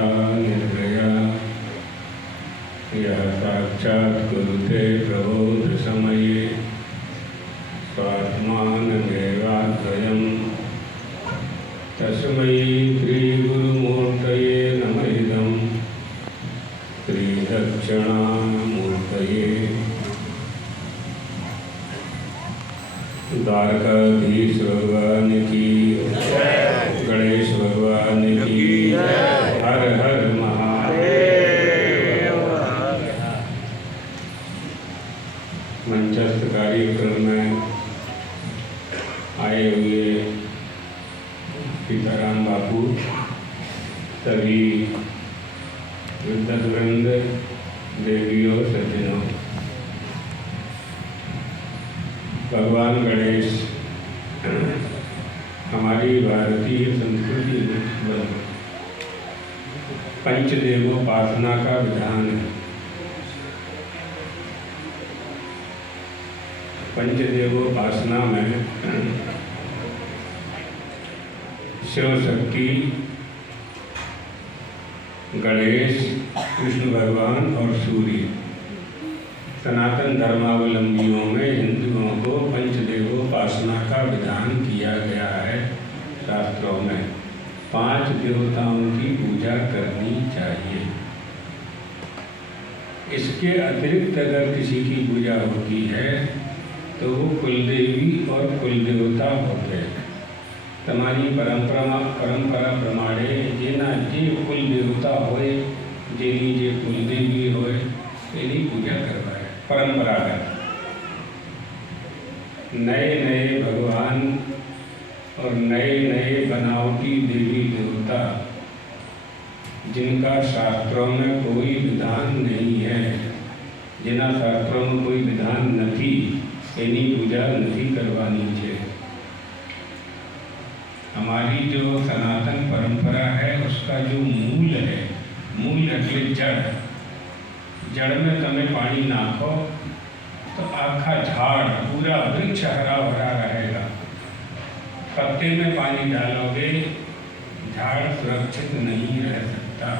शांता निर्भया यः साक्षात् कुरुते प्रबोध समये स्वात्मानमेवाद्वयम् तस्मै श्रीगुरुमूर्तये नमः इदं श्रीदक्षिणामूर्तये। द्वारकाधीश भगवान की, गणेश भगवान की, हर हर महादेव। मंचस्थ कार्यक्रम में आए हुए सीताराम बापू, सभी वृंद, देवियों, सज्जनों, भगवान गणेश हमारी भारतीय संस्कृति में पंचदेवोपासना का विधान है। पंचदेवोपासना में शिव शक्ति, गणेश, कृष्ण भगवान और सूर्य, सनातन धर्मावलंबियों में हिंदुओं को पंचदेवोपासना का विधान किया गया है। शास्त्रों में 5 देवताओं की पूजा करनी चाहिए। इसके अतिरिक्त अगर किसी की पूजा होती है तो वो कुलदेवी और कुलदेवता होते हैं। तुम्हारी परंपरा प्रमाणे जेना जे कुलदेवता होए, जेनी जे कुलदेवी होए, तेरी पूजा करवाए। परंपरागत नए नए भगवान और नए नए बनावटी देवी देवता जिनका शास्त्रों में कोई विधान नहीं है, जिना शास्त्रों में कोई विधान नहीं, इन्हीं पूजा नहीं करवानी चाहिए। हमारी जो सनातन परंपरा है उसका जो मूल है, मूल એટલે जड़ में તમે पानी नाखो तो आखा झाड़, पूरा वृक्ष हरा भरा रहेगा। पत्ते में पानी डालोगे, झाड़ सुरक्षित नहीं रह सकता।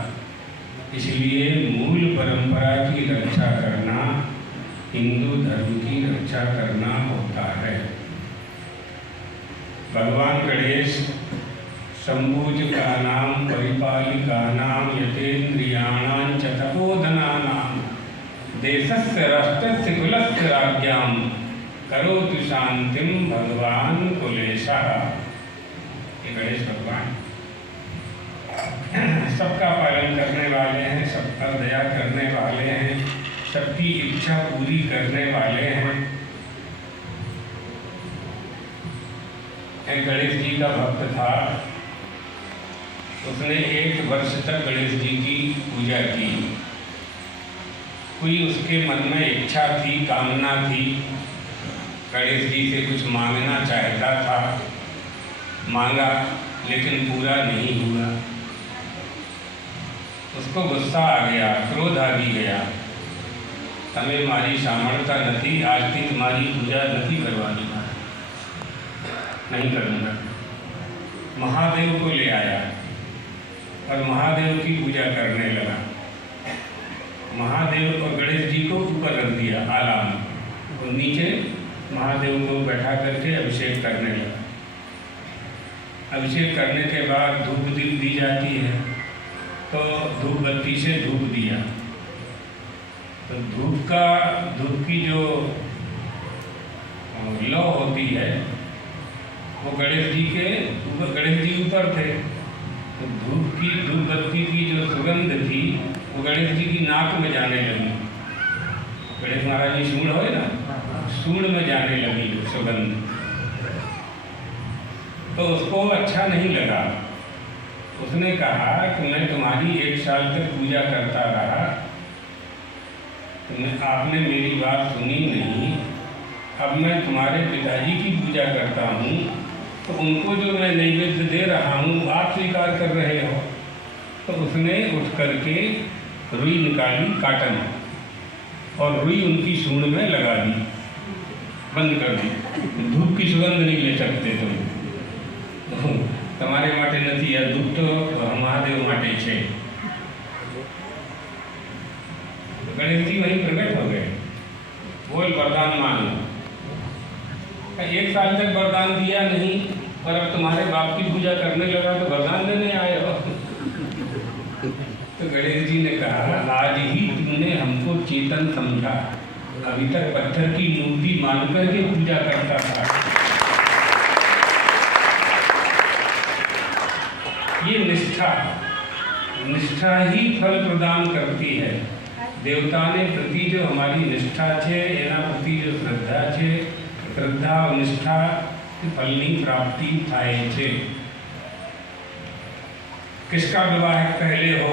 इसलिए मूल परंपरा की रक्षा करना हिंदू धर्म की रक्षा करना होता है। भगवान गणेश संबूजकानां परिपालिकानां यतेन्द्रियाणां च तपोधनानां देशस्य राष्ट्रस्य कुलस्य राज्ञां करोतु शांतिं भगवान कुलेशः। ये गणेश भगवान सबका पालन करने वाले हैं, सब पर दया करने वाले हैं, सबकी इच्छा पूरी करने वाले हैं। एक गणेश जी का भक्त था, उसने 1 वर्ष तक गणेश जी की पूजा की। कोई उसके मन में इच्छा थी, कामना थी, गणेश जी से कुछ मांगना चाहता था, मांगा लेकिन पूरा नहीं हुआ। उसको गुस्सा आ गया, क्रोध आ भी गया। तमें मारी सामर्थ्य नहीं, आज की तुम्हारी पूजा नहीं करवानी, नहीं करूँगा। महादेव को ले आया और महादेव की पूजा करने लगा। महादेव और गणेश जी को ऊपर रख दिया आला में, और नीचे महादेव को बैठा करके अभिषेक करने लगा। अभिषेक करने के बाद धूप दीप दी जाती है, तो धूप बत्ती से धूप दिया। तो धूप की जो लौ होती है वो गणेश जी ऊपर थे। तो धूप बत्ती की जो सुगंध थी वो गणेश जी की नाक में जाने लगी। गणेश महाराज जी सूंड हो ना, सूंड में जाने लगी सुगंध। तो उसको अच्छा नहीं लगा। उसने कहा कि मैं तुम्हारी 1 साल तक पूजा करता रहा, आपने मेरी बात सुनी नहीं। अब मैं तुम्हारे पिताजी की पूजा करता हूँ, तो उनको जो मैं नैवेद्य दे रहा हूँ आप स्वीकार कर रहे हो। तो उसने उठ करके रुई निकाली, काटन, और रुई उनकी सूंड में लगा दी, बंद कर दी। धूप की सुगंध नहीं ले सकते तुम, તમારે માટે નથી, આ ધૂપ તો મહાદેવ માટે છે। गणेश जी वहीं प्रकट हो गए, बोल वरदान मांग लो। 1 साल तक वरदान दिया नहीं, पर अब तुम्हारे बाप की पूजा करने लगा तो वरदान देने आए हो। तो गणेश जी ने कहा, आज ही तुमने हमको चेतन समझा, अभी तक पत्थर की मूर्ति मान करके पूजा करता था। ये निष्ठा ही फल प्रदान करती है। देवताने प्रति जो हमारी निष्ठा छे, एना प्रति जो श्रद्धा छे, श्रद्धा और निष्ठा फलनी प्राप्ति थाय छे। किसका विवाह पहले हो?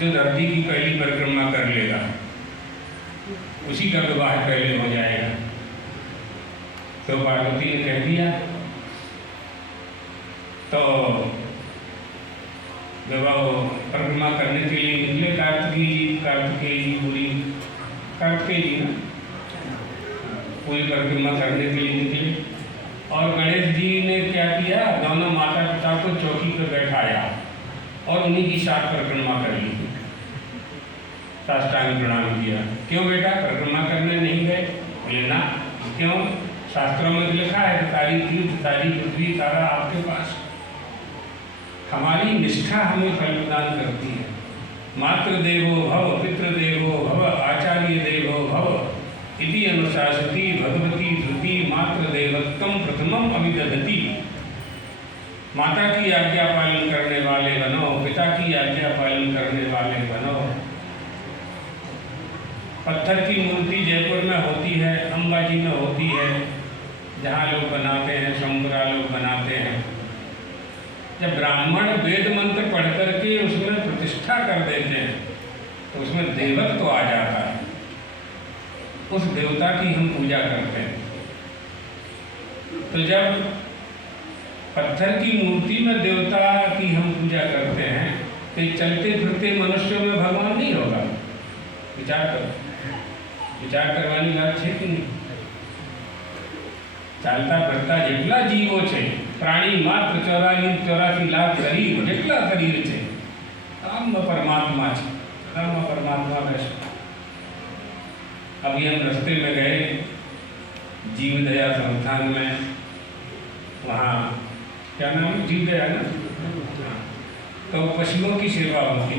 जो धरती की पहली परिक्रमा कर लेगा, उसी का विवाह पहले हो जाएगा। तो पार्वती ने कह दिया, तो विवाह परिक्रमा करने के लिए निकले कार्तिकेय जी पूरी परिक्रमा करने के लिए निकले। और गणेश जी ने क्या किया, दोनों माता पिता को चौकी पर बैठाया और उन्हीं की 7 परिक्रमा कर ली, साष्टांग प्रणाम किया। क्यों बेटा, परिक्रमा करने नहीं गए? बोले ना। क्यों? शास्त्रों में लिखा है, सारी तीर्थ सारी पृथ्वी सारा आपके पास। हमारी निष्ठा हमें फल प्रदान करती है। मातृ देवो भव, पितृ देवो भव, आचार्य देवो भव इति अनुशासती भगवती धृति मातृ देवत्वम प्रथमम अभिदधति। माता की आज्ञा पालन करने वाले बनो, पिता की आज्ञा पालन करने वाले बनो। पत्थर की मूर्ति जयपुर में होती है, अंबाजी में होती है, जहाँ लोग बनाते हैं, शंभुरा लोग बनाते हैं। जब ब्राह्मण वेद मंत्र पढ़ करके उसमें प्रतिष्ठा कर देते हैं तो उसमें देवत्व तो आ जाता है, उस देवता की हम पूजा करते हैं। तो जब पत्थर की मूर्ति में देवता की हम पूजा करते हैं तो चलते फिरते मनुष्यों में भगवान नहीं होगा। विचार करवानी बात है कि नहीं? चालता फिरता जेटला जीवो छे, प्राणी मात्र 84 लाख शरीर, जेटला शरीर छे, राम परमात्मा छे, राम परमात्मा बेस्ट। अभी हम रास्ते में गए जीव दया संस्थान में, वहाँ क्या नाम है, जीव दया ना, तो पशुओं की सेवा होती है।